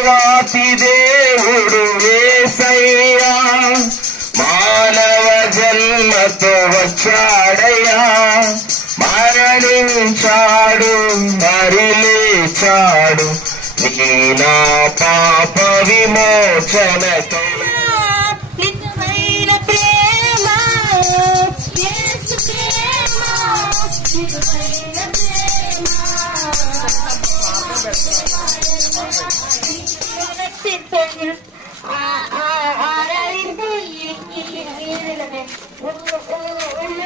దేవాతి దేవుడు యేసయ్యా మానవ జన్మతో వచ్చాడయ్యా మరణించాడు మరి లేచాడు నీ నా పాప విమోచనతో నిజమైన ప్రేమ యేసు ప్రేమ నిజమైన ప్రేమ ఆరాధింపు ఉన్నతమైన